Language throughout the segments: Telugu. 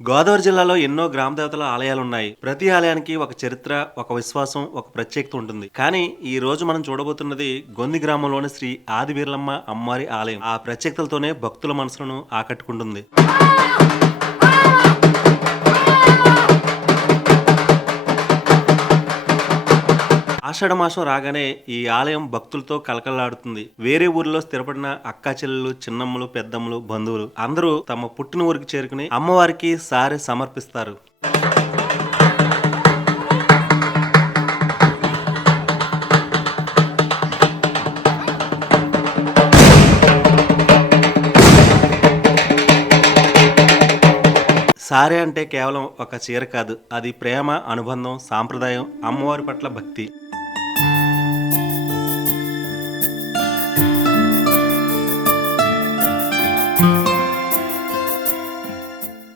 గోదావరి జిల్లాలో ఎన్నో గ్రామ దేవతల ఆలయాలున్నాయి. ప్రతి ఆలయానికి ఒక చరిత్ర, ఒక విశ్వాసం, ఒక ప్రత్యేకత ఉంటుంది. కానీ ఈ రోజు మనం చూడబోతున్నది గొంది గ్రామంలోని శ్రీ ఆదివీర్లమ్మ అమ్మవారి ఆలయం. ఆ ప్రత్యేకతలతోనే భక్తుల మనసులను ఆకట్టుకుంటుంది. ఆషాఢ మాసం రాగానే ఈ ఆలయం భక్తులతో కలకలాడుతుంది. వేరే ఊరిలో స్థిరపడిన అక్కా చెల్లెలు, చిన్నమ్మలు, పెద్దమ్మలు, బంధువులు అందరూ తమ పుట్టిన ఊరికి చేరుకుని అమ్మవారికి సారె సమర్పిస్తారు. సారె అంటే కేవలం ఒక చీర కాదు, అది ప్రేమ, అనుబంధం, సాంప్రదాయం, అమ్మవారి పట్ల భక్తి.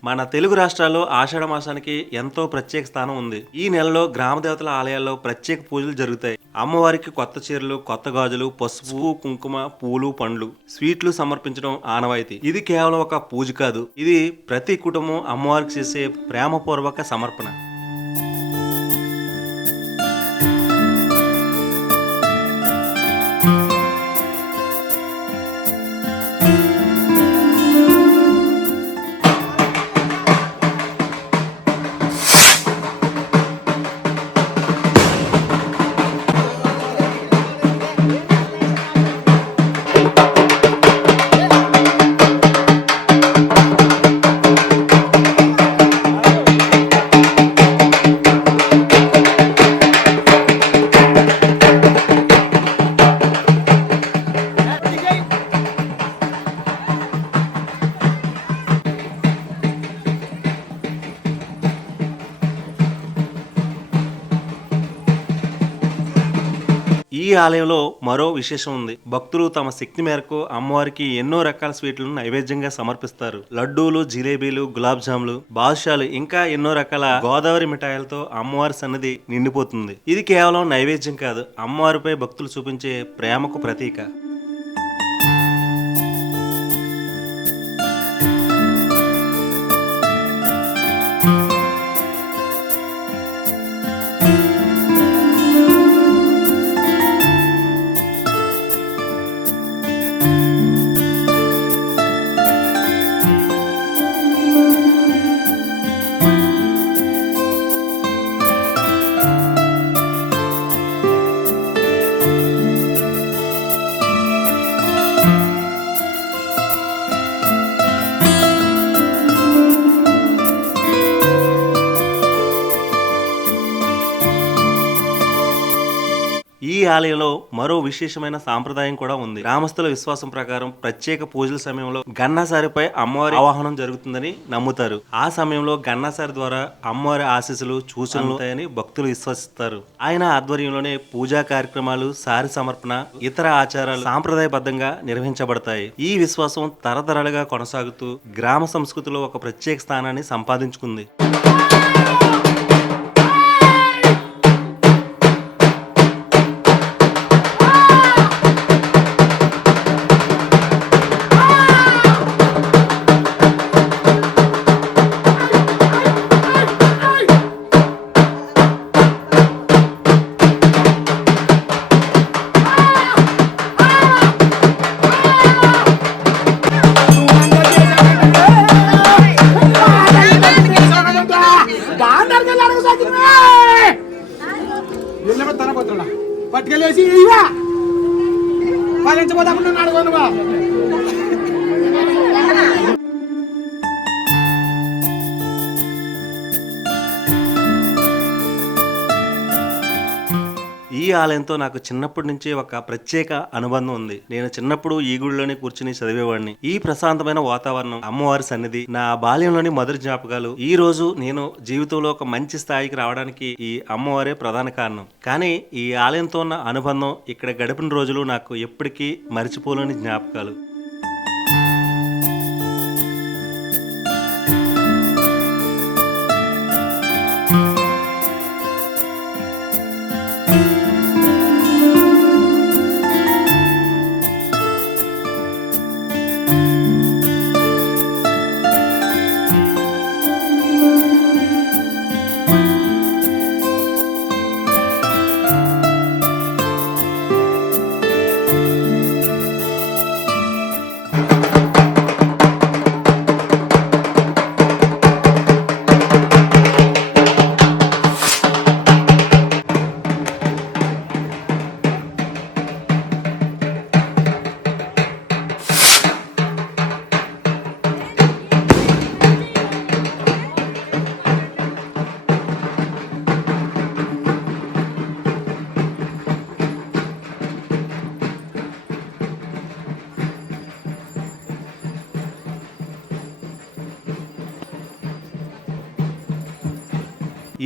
మన తెలుగు రాష్ట్రాల్లో ఆషాఢ మాసానికి ఎంతో ప్రత్యేక స్థానం ఉంది. ఈ నెలలో గ్రామ దేవతల ఆలయాల్లో ప్రత్యేక పూజలు జరుగుతాయి. అమ్మవారికి కొత్త చీరలు, కొత్త గాజులు, పసుపు, కుంకుమ, పూలు, పండ్లు, స్వీట్లు సమర్పించడం ఆనవాయితీ. ఇది కేవలం ఒక పూజ కాదు, ఇది ప్రతి కుటుంబం అమ్మవారికి చేసే ప్రేమపూర్వక సమర్పణ. ఈ ఆలయంలో మరో విశేషం ఉంది. భక్తులు తమ శక్తి మేరకు అమ్మవారికి ఎన్నో రకాల స్వీట్లను నైవేద్యంగా సమర్పిస్తారు. లడ్డూలు, జిలేబీలు, గులాబ్ జాములు, బాదుషాలు, ఇంకా ఎన్నో రకాల గోదావరి మిఠాయిలతో అమ్మవారి సన్నిధి నిండిపోతుంది. ఇది కేవలం నైవేద్యం కాదు, అమ్మవారిపై భక్తులు చూపించే ప్రేమకు ప్రతీక. ఈ ఆలయంలో మరో విశేషమైన సాంప్రదాయం కూడా ఉంది. గ్రామస్తుల విశ్వాసం ప్రకారం ప్రత్యేక పూజల సమయంలో గన్నాసారిపై అమ్మవారి ఆవాహనం జరుగుతుందని నమ్ముతారు. ఆ సమయంలో గన్నాసారి ద్వారా అమ్మవారి ఆశీస్సులు, సూచనలు ఉంటాయని భక్తులు విశ్వసిస్తారు. ఆయన ఆధ్వర్యంలోనే పూజా కార్యక్రమాలు, సారి సమర్పణ, ఇతర ఆచారాలు సాంప్రదాయబద్ధంగా నిర్వహించబడతాయి. ఈ విశ్వాసం తరతరాలుగా కొనసాగుతూ గ్రామ సంస్కృతిలో ఒక ప్రత్యేక స్థానాన్ని సంపాదించుకుంది. పట్టుకెళ్ళేసి పాలించబోతామన్నాడు కొనుగో. ఈ ఆలయంతో నాకు చిన్నప్పటి నుంచి ఒక ప్రత్యేక అనుబంధం ఉంది. నేను చిన్నప్పుడు ఈ గుడిలోనే కూర్చుని చదివేవాడిని. ఈ ప్రశాంతమైన వాతావరణం, అమ్మవారి సన్నిధి నా బాల్యంలోని మొదటి జ్ఞాపకాలు. ఈ రోజు నేను జీవితంలో ఒక మంచి స్థాయికి రావడానికి ఈ అమ్మవారే ప్రధాన కారణం. కానీ ఈ ఆలయంతో ఉన్న అనుబంధం, ఇక్కడ గడిపిన రోజులు నాకు ఎప్పటికీ మరిచిపోలేని జ్ఞాపకాలు.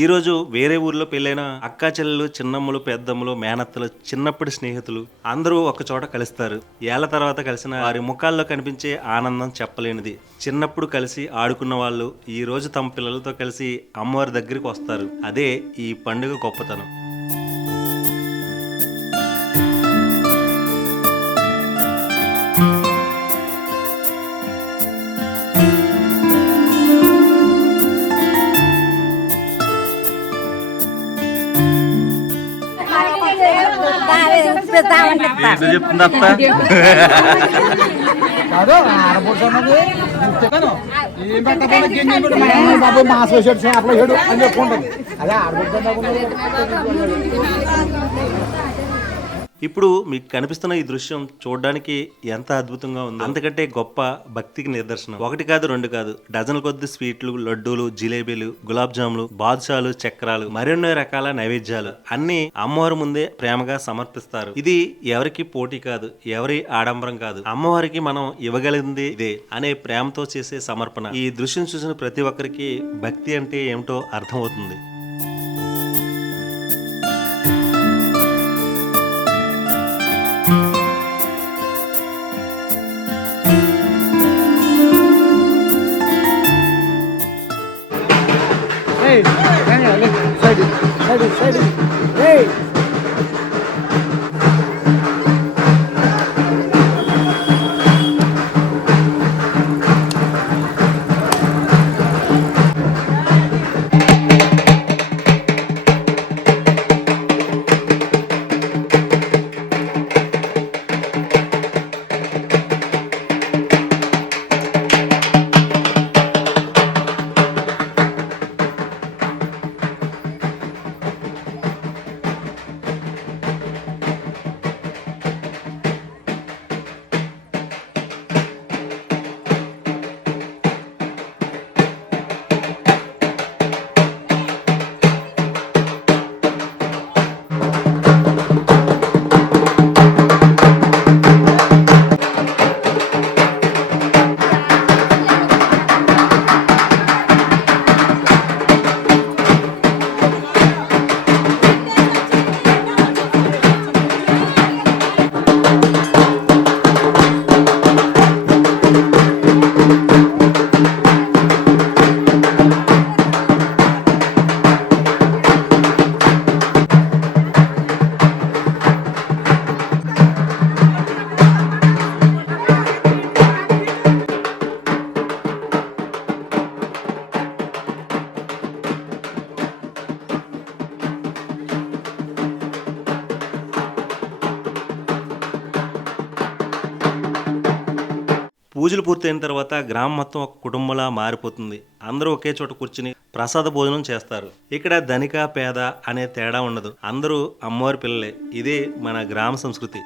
ఈ రోజు వేరే ఊర్లో పెళ్ళైన అక్కా చెల్లెలు, చిన్నమ్మలు, పెద్దమ్మలు, మేనత్తలు, చిన్నప్పటి స్నేహితులు అందరూ ఒక చోట కలుస్తారు. ఏళ్ల తర్వాత కలిసిన వారి ముఖాల్లో కనిపించే ఆనందం చెప్పలేనిది. చిన్నప్పుడు కలిసి ఆడుకున్న వాళ్ళు ఈ రోజు తమ పిల్లలతో కలిసి అమ్మవారి దగ్గరికి వస్తారు. అదే ఈ పండుగ గొప్పతనం. చెప్తుంది అత్త. కాదు ఆడబోతున్నది చెప్తాను ఏం పెట్టాలి బాబు మాస్ వేసాడు చేపలు వేసాడు అని చెప్పుకుంటుంది. అదే ఆడబోతున్నది. ఇప్పుడు మీకు కనిపిస్తున్న ఈ దృశ్యం చూడడానికి ఎంత అద్భుతంగా ఉంది. అంతకంటే గొప్ప భక్తికి నిదర్శనం. ఒకటి కాదు, రెండు కాదు, డజన్ల కొద్ది స్వీట్లు, లడ్డూలు, జిలేబీలు, గులాబ్ జాములు, బాదుషాలు, చక్రాలు, మరెన్నో రకాల నైవేద్యాలు అన్ని అమ్మవారి ముందే ప్రేమగా సమర్పిస్తారు. ఇది ఎవరికి పోటీ కాదు, ఎవరి ఆడంబరం కాదు. అమ్మవారికి మనం ఇవ్వగలిగింది ఇదే అనే ప్రేమతో చేసే సమర్పణ. ఈ దృశ్యం చూసిన ప్రతి ఒక్కరికి భక్తి అంటే ఏమిటో అర్థమవుతుంది. పూజలు పూర్తయిన తర్వాత గ్రామం మొత్తం ఒక కుటుంబంలా మారిపోతుంది. అందరూ ఒకే చోట కూర్చుని ప్రసాద భోజనం చేస్తారు. ఇక్కడ ధనిక పేద అనే తేడా ఉండదు. అందరూ అమ్మవారి పిల్లలే. ఇదే మన గ్రామ సంస్కృతి.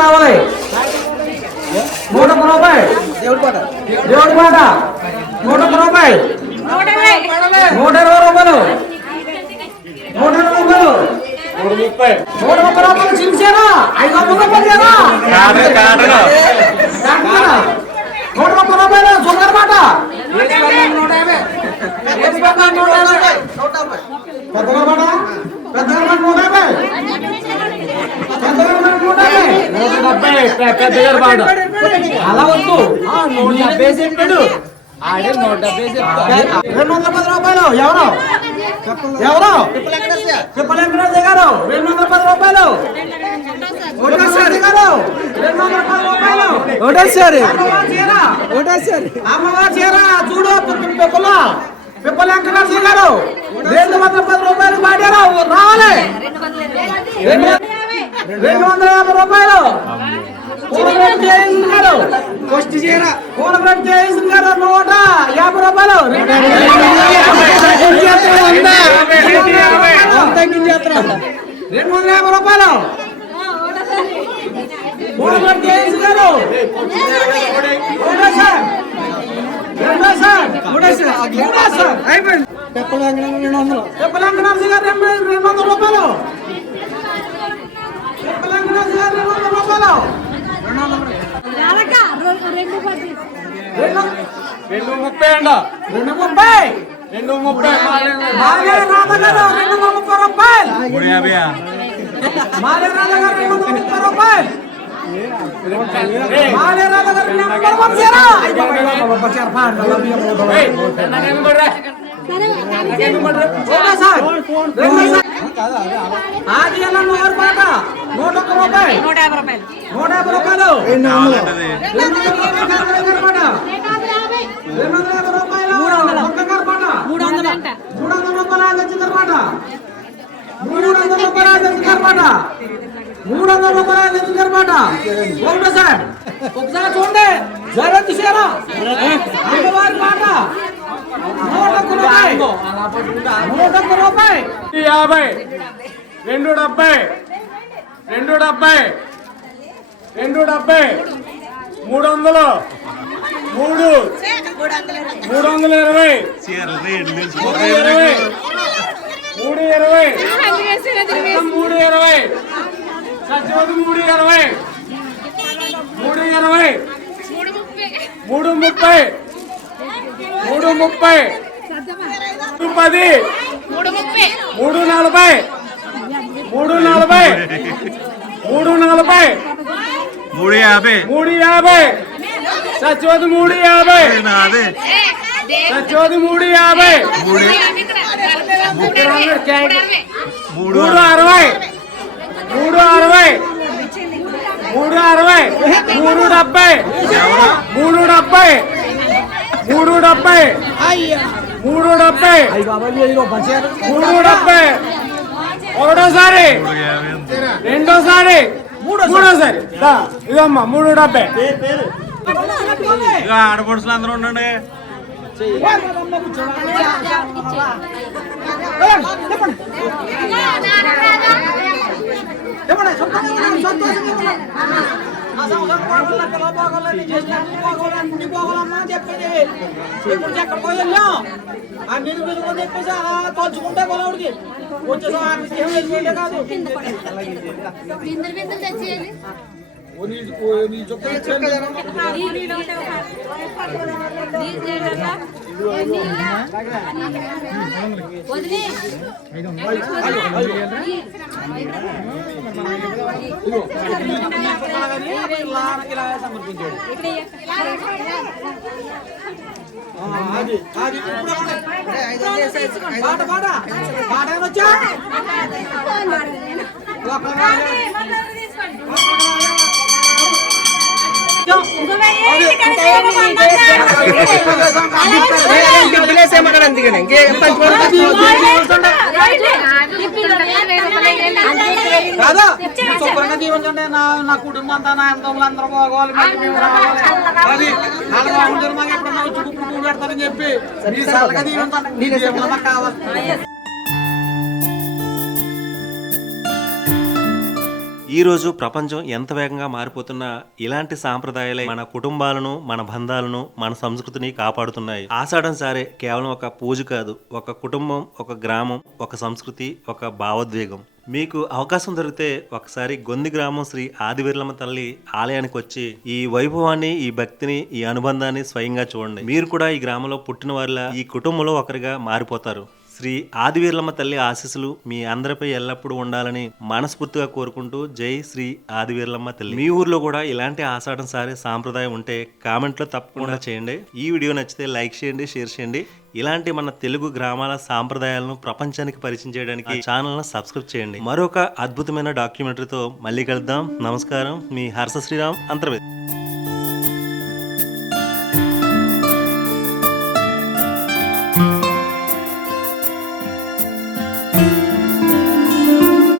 రావాలి 100 రూపాయలు దేవుడి పాట 100 రూపాయలు 120 రూపాయలు 130 రూపాయలు చిల్చేనా 500 రూపాయలు 130 రూపాయలు సుందర మాట 150 అలా వద్దు 170 210 రూపాయలు ఎవరు తిప్పలేంకరేశ్వర గారు 210 రూపాయలు అమ్మవారి చీర చూడు పిప్పలేంకరేశ్వర గారు 210 రూపాయలు పాడారు రావాలి 250 రూపాయలు పూలబ్రెడ్ జయసింగ్ గారు ఫస్ట్ చీర పూలబ్రెడ్ జయసింగ్ గారు 150 రూపాయలు తగ్గించేస్తున్నాం 250 రూపాయలు పూలబ్రెడ్ జయసింగ్ గారు అయిపోయింది తెప్పలంకనాథ్ గారు 200 రూపాయలు తెప్పలంకనాథ్ గారు 200 రూపాయలు 230 అండి 230 మాలే రాధ గారు 230 రూపాయలు 350 మాలే రాధ గారు 230 రూపాయలు మాలే రాధ గారు 230 ఆది అన్న 150 రూపాయలు 150 రూపాయలు 300 రూపాయలు ఎందుకన్నమాట ఒకసారి చూడండి జరగదు తీసారా అమ్మవారి మాట 101 రూపాయలు 101 రూపాయలు 50 270 270 270 300 320 సత్యవతి 370 ఒకటోసారి రెండోసారి మూడోసారి ఇదమ్మా 370 ఆడపడుచులు అందరూ ఉండండి తలుచుకుంటే కొలవుడికి వచ్చేసా కాదు వచ్చా శుభ్రంగా జీవించండి నా కుటుంబం అంతా నా అందరూ బాగోవాలి అది అలాగా ఉంటుంది మాకు ఎప్పుడన్నా వచ్చి కుప్పుడు పెడతానని చెప్పి మీరు చల్లగా జీవించండి మాకు కావాలి. ఈ రోజు ప్రపంచం ఎంత వేగంగా మారిపోతున్నా ఇలాంటి సాంప్రదాయాలే మన కుటుంబాలను, మన బంధాలను, మన సంస్కృతిని కాపాడుతున్నాయి. ఆషాఢం సారే కేవలం ఒక పూజ కాదు, ఒక కుటుంబం, ఒక గ్రామం, ఒక సంస్కృతి, ఒక భావోద్వేగం. మీకు అవకాశం దొరికితే ఒకసారి గొంది గ్రామం శ్రీ ఆదివీర్లమ్మ తల్లి ఆలయానికి వచ్చి ఈ వైభవాన్ని, ఈ భక్తిని, ఈ అనుబంధాన్ని స్వయంగా చూడండి. మీరు కూడా ఈ గ్రామంలో పుట్టిన వారిలా ఈ కుటుంబంలో ఒకరిగా మారిపోతారు. శ్రీ ఆదివీర్లమ్మ తల్లి ఆశీస్సులు మీ అందరిపై ఎల్లప్పుడూ ఉండాలని మనస్ఫూర్తిగా కోరుకుంటూ జై శ్రీ ఆదివీర్లమ్మ తల్లి. మీ ఊర్లో కూడా ఇలాంటి ఆషాఢం సారే సాంప్రదాయం ఉంటే కామెంట్లో తప్పకుండా చేయండి. ఈ వీడియో నచ్చితే లైక్ చేయండి, షేర్ చేయండి. ఇలాంటి మన తెలుగు గ్రామాల సాంప్రదాయాలను ప్రపంచానికి పరిచయం చేయడానికి ఛానల్ ను సబ్స్క్రైబ్ చేయండి. మరొక అద్భుతమైన డాక్యుమెంటరీతో మళ్ళీ కలుద్దాం. నమస్కారం, మీ హర్ష శ్రీరామ్ అంతర్వేది.